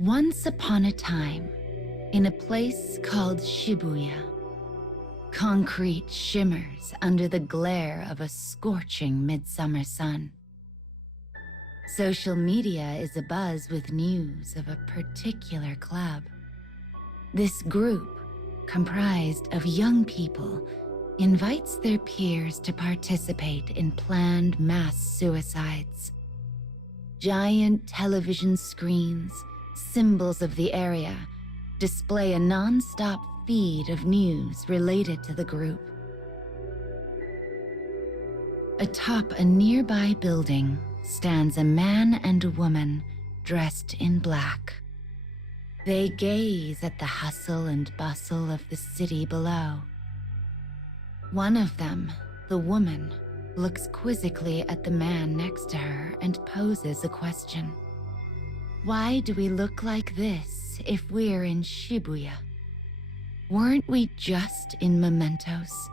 Once upon a time, in a place called Shibuya, concrete shimmers under the glare of a scorching midsummer sun. Social media is abuzz with news of a particular club. This group, comprised of young people, invites their peers to participate in planned mass suicides. Giant television screens, symbols of the area, display a non-stop feed of news related to the group. Atop a nearby building stands a man and a woman dressed in black. They gaze at the hustle and bustle of the city below. One of them, the woman, looks quizzically at the man next to her and poses a question. Why do we look like this if we're in Shibuya? Weren't we just in mementos?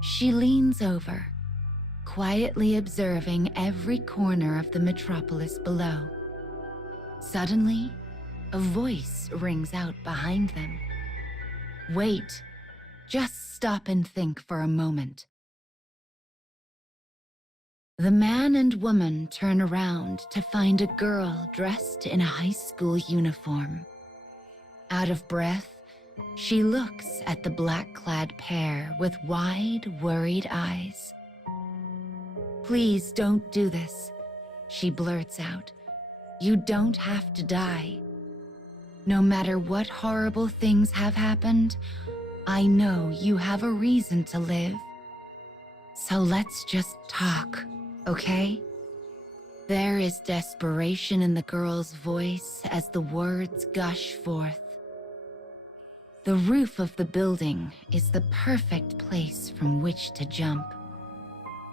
She leans over, quietly observing every corner of the metropolis below. Suddenly, a voice rings out behind them. Wait, just stop and think for a moment. The man and woman turn around to find a girl dressed in a high school uniform. Out of breath, she looks at the black-clad pair with wide, worried eyes. "Please don't do this," she blurts out. "You don't have to die. No matter what horrible things have happened, I know you have a reason to live. So let's just talk, okay?" There is desperation in the girl's voice as the words gush forth. The roof of the building is the perfect place from which to jump.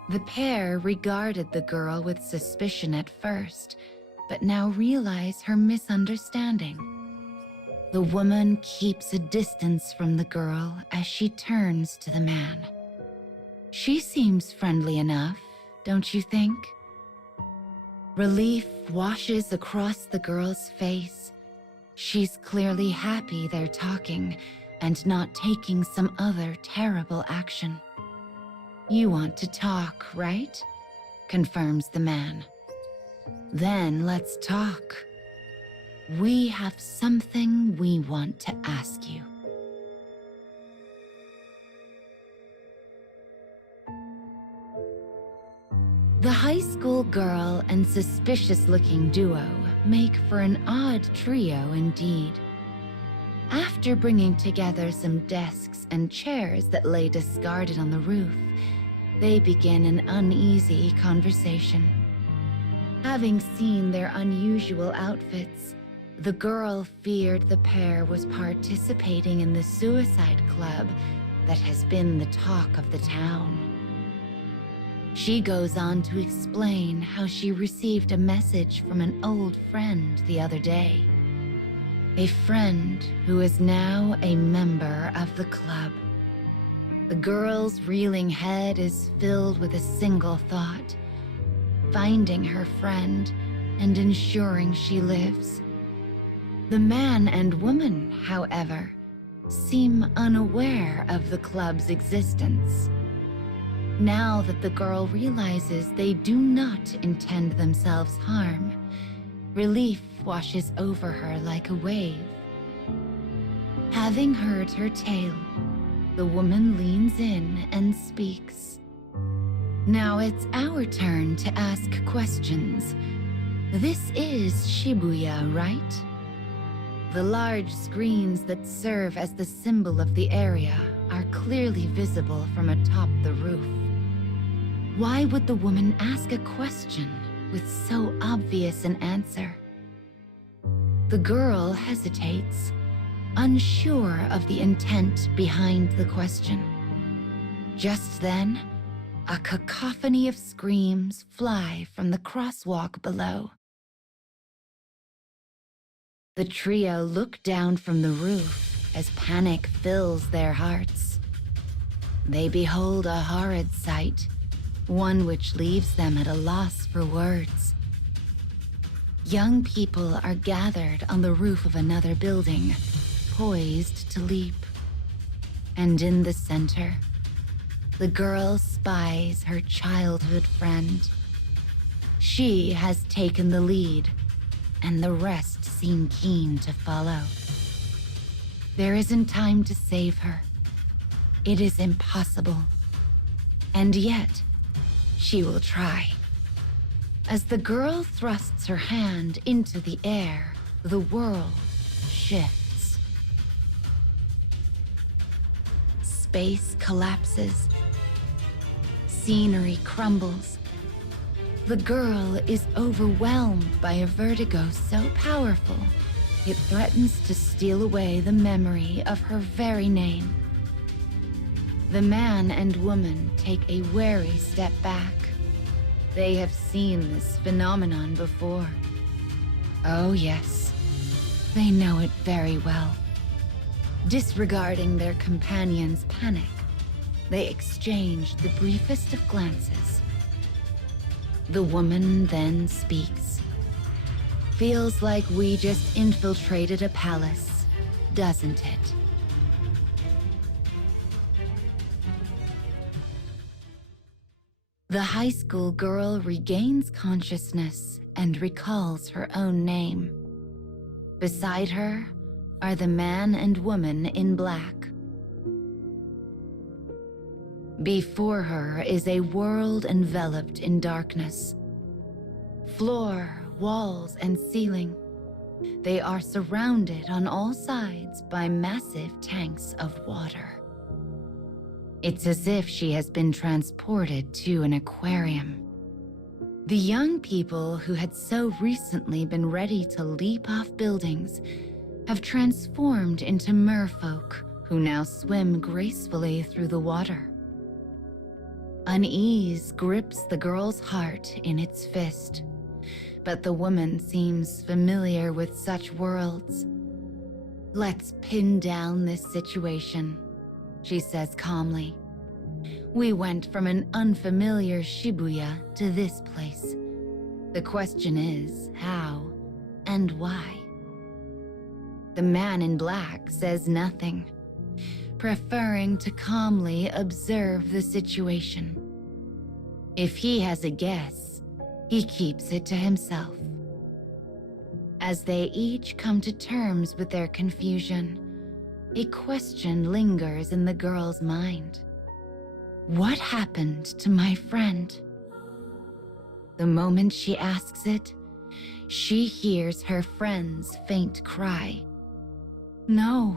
The pair regarded the girl with suspicion at first, but now realize her misunderstanding. The woman keeps a distance from the girl as she turns to the man. She seems friendly enough, don't you think? Relief washes across the girl's face. She's clearly happy they're talking and not taking some other terrible action. "You want to talk, right?" confirms the man. "Then let's talk. We have something we want to ask you." The high school girl and suspicious-looking duo make for an odd trio indeed. After bringing together some desks and chairs that lay discarded on the roof, they begin an uneasy conversation. Having seen their unusual outfits, the girl feared the pair was participating in the suicide club that has been the talk of the town. She goes on to explain how she received a message from an old friend the other day. A friend who is now a member of the club. The girl's reeling head is filled with a single thought: finding her friend and ensuring she lives. The man and woman, however, seem unaware of the club's existence. Now that the girl realizes they do not intend themselves harm, relief washes over her like a wave. Having heard her tale, the woman leans in and speaks. "Now it's our turn to ask questions. This is Shibuya, right? The large screens that serve as the symbol of the area are clearly visible from atop the roof. Why would the woman ask a question with so obvious an answer?" The girl hesitates, unsure of the intent behind the question. Just then, a cacophony of screams fly from the crosswalk below. The trio look down from the roof as panic fills their hearts. They behold a horrid sight, one which leaves them at a loss for words. Young people are gathered on the roof of another building, poised to leap. And in the center, the girl spies her childhood friend. She has taken the lead, and the rest seem keen to follow. There isn't time to save her. It is impossible. And yet, she will try. As the girl thrusts her hand into the air, the world shifts. Space collapses. Scenery crumbles. The girl is overwhelmed by a vertigo so powerful, it threatens to steal away the memory of her very name. The man and woman take a wary step back. They have seen this phenomenon before. Oh yes, they know it very well. Disregarding their companion's panic, they exchange the briefest of glances. The woman then speaks. Feels like we just infiltrated a palace, doesn't it? The high school girl regains consciousness and recalls her own name. Beside her are the man and woman in black. Before her is a world enveloped in darkness. Floor, walls, and ceiling. They are surrounded on all sides by massive tanks of water. It's as if she has been transported to an aquarium. The young people who had so recently been ready to leap off buildings have transformed into merfolk who now swim gracefully through the water. Unease grips the girl's heart in its fist, but the woman seems familiar with such worlds. Let's pin down this situation, she says calmly. We went from an unfamiliar Shibuya to this place. The question is how and why. The man in black says nothing, preferring to calmly observe the situation. If he has a guess, he keeps it to himself. As they each come to terms with their confusion, a question lingers in the girl's mind. What happened to my friend? The moment she asks it, she hears her friend's faint cry. No,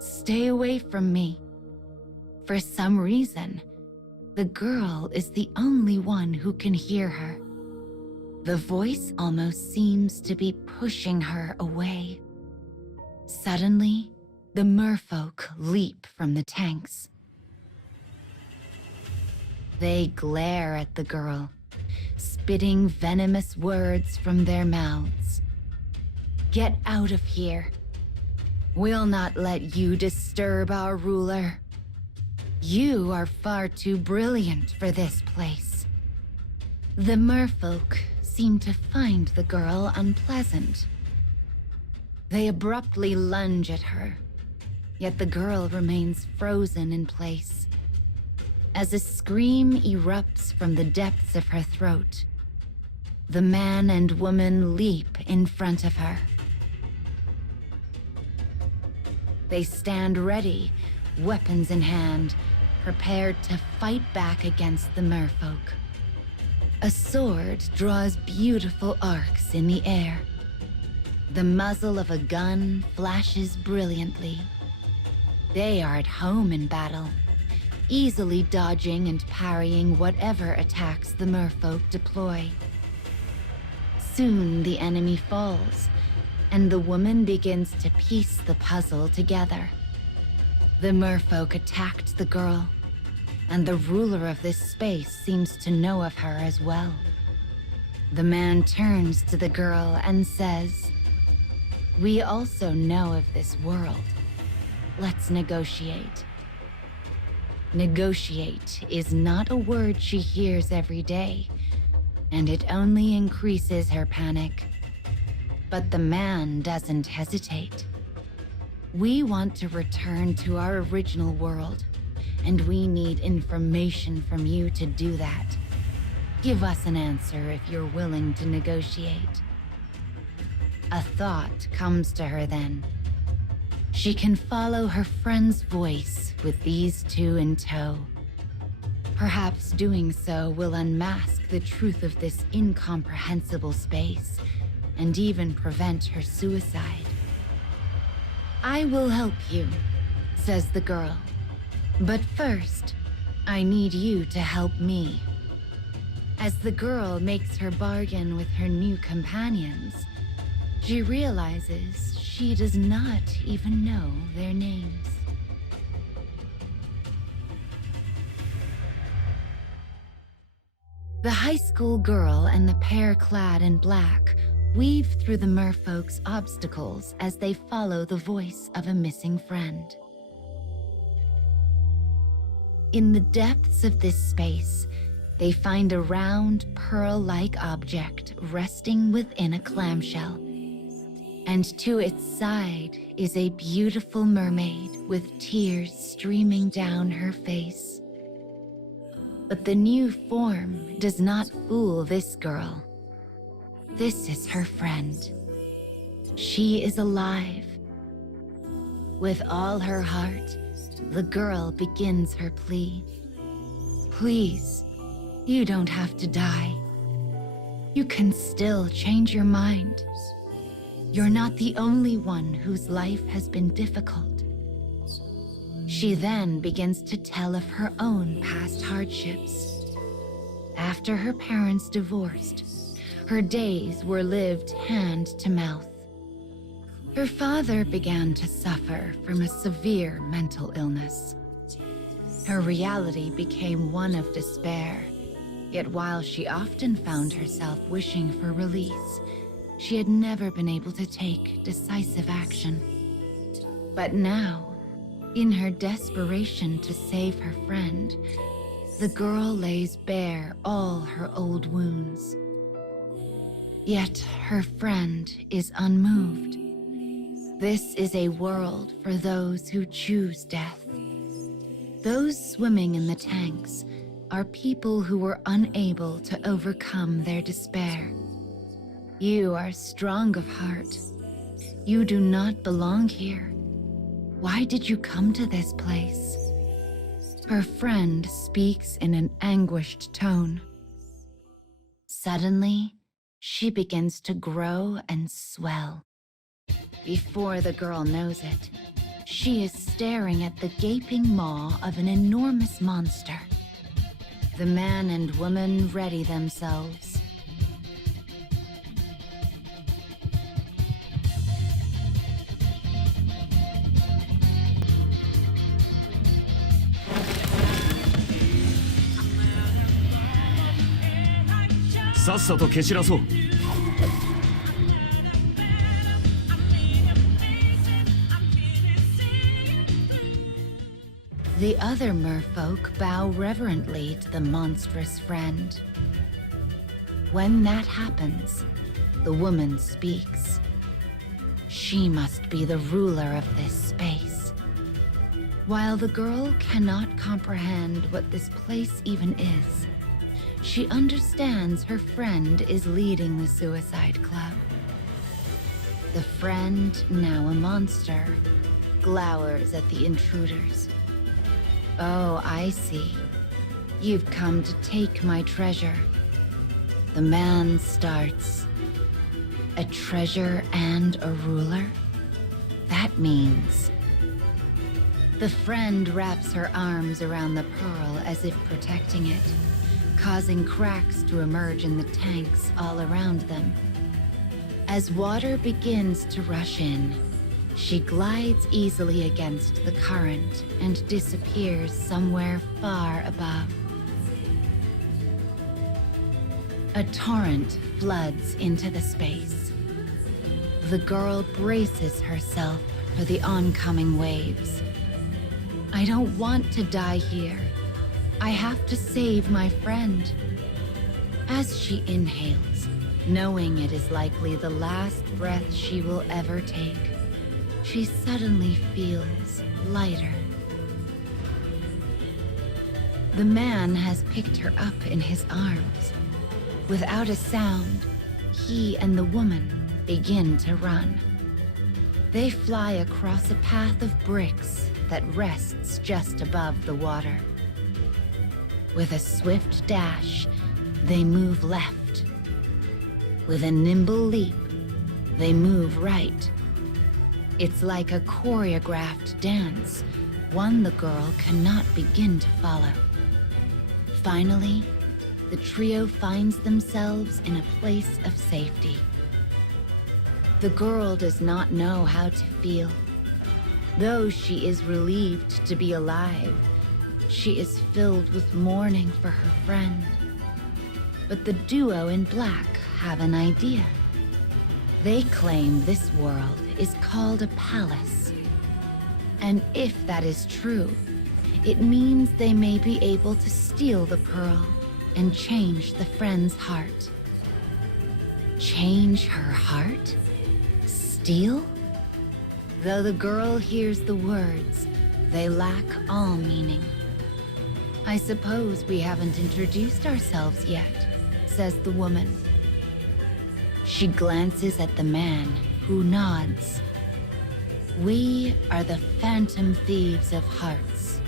stay away from me. For some reason, the girl is the only one who can hear her. The voice almost seems to be pushing her away. Suddenly, the merfolk leap from the tanks. They glare at the girl, spitting venomous words from their mouths. Get out of here. We'll not let you disturb our ruler. You are far too brilliant for this place. The merfolk seem to find the girl unpleasant. They abruptly lunge at her, yet the girl remains frozen in place. As a scream erupts from the depths of her throat, the man and woman leap in front of her. They stand ready, weapons in hand, prepared to fight back against the merfolk. A sword draws beautiful arcs in the air. The muzzle of a gun flashes brilliantly. They are at home in battle, easily dodging and parrying whatever attacks the merfolk deploy. Soon the enemy falls, and the woman begins to piece the puzzle together. The merfolk attacked the girl, and the ruler of this space seems to know of her as well. The man turns to the girl and says, "We also know of this world. Let's negotiate." Negotiate is not a word she hears every day, and it only increases her panic. But the man doesn't hesitate. We want to return to our original world, and we need information from you to do that. Give us an answer if you're willing to negotiate. A thought comes to her then. She can follow her friend's voice with these two in tow. Perhaps doing so will unmask the truth of this incomprehensible space and even prevent her suicide. I will help you, says the girl. But first, I need you to help me. As the girl makes her bargain with her new companions, she realizes she does not even know their names. The high school girl and the pair clad in black weave through the merfolk's obstacles as they follow the voice of a missing friend. In the depths of this space, they find a round, pearl-like object resting within a clamshell. And to its side is a beautiful mermaid with tears streaming down her face. But the new form does not fool this girl. This is her friend. She is alive. With all her heart, the girl begins her plea. Please, you don't have to die. You can still change your mind. You're not the only one whose life has been difficult. She then begins to tell of her own past hardships. After her parents divorced, her days were lived hand to mouth. Her father began to suffer from a severe mental illness. Her reality became one of despair, yet while she often found herself wishing for release, she had never been able to take decisive action. But now, in her desperation to save her friend, the girl lays bare all her old wounds. Yet her friend is unmoved. This is a world for those who choose death. Those swimming in the tanks are people who were unable to overcome their despair. You are strong of heart. You do not belong here. Why did you come to this place? Her friend speaks in an anguished tone. Suddenly, she begins to grow and swell. Before the girl knows it, she is staring at the gaping maw of an enormous monster. The man and woman ready themselves. The other merfolk bow reverently to the monstrous friend. When that happens, the woman speaks. She must be the ruler of this space. While the girl cannot comprehend what this place even is, she understands her friend is leading the suicide club. The friend, now a monster, glowers at the intruders. Oh, I see. You've come to take my treasure. The man starts. A treasure and a ruler? That means... The friend wraps her arms around the pearl as if protecting it, causing cracks to emerge in the tanks all around them. As water begins to rush in, she glides easily against the current and disappears somewhere far above. A torrent floods into the space. The girl braces herself for the oncoming waves. I don't want to die here. I have to save my friend. As she inhales, Knowing it is likely the last breath she will ever take, she suddenly feels lighter. The man has picked her up in his arms. Without a sound, he and the woman begin to run. They fly across a path of bricks that rests just above the water. With a swift dash, they move left. With a nimble leap, they move right. It's like a choreographed dance, one the girl cannot begin to follow. Finally, the trio finds themselves in a place of safety. The girl does not know how to feel. Though she is relieved to be alive, she is filled with mourning for her friend. But the duo in black have an idea. They claim this world is called a palace. And if that is true, it means they may be able to steal the pearl and change the friend's heart. Change her heart? Steal? Though the girl hears the words, they lack all meaning. I suppose we haven't introduced ourselves yet, says the woman. She glances at the man, who nods. We are the Phantom Thieves of Hearts.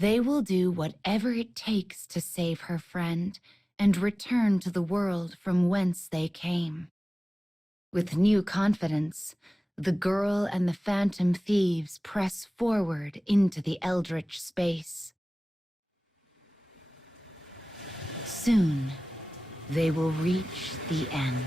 They will do whatever it takes to save her friend and return to the world from whence they came. With new confidence, the girl and the Phantom Thieves press forward into the eldritch space. Soon, they will reach the end.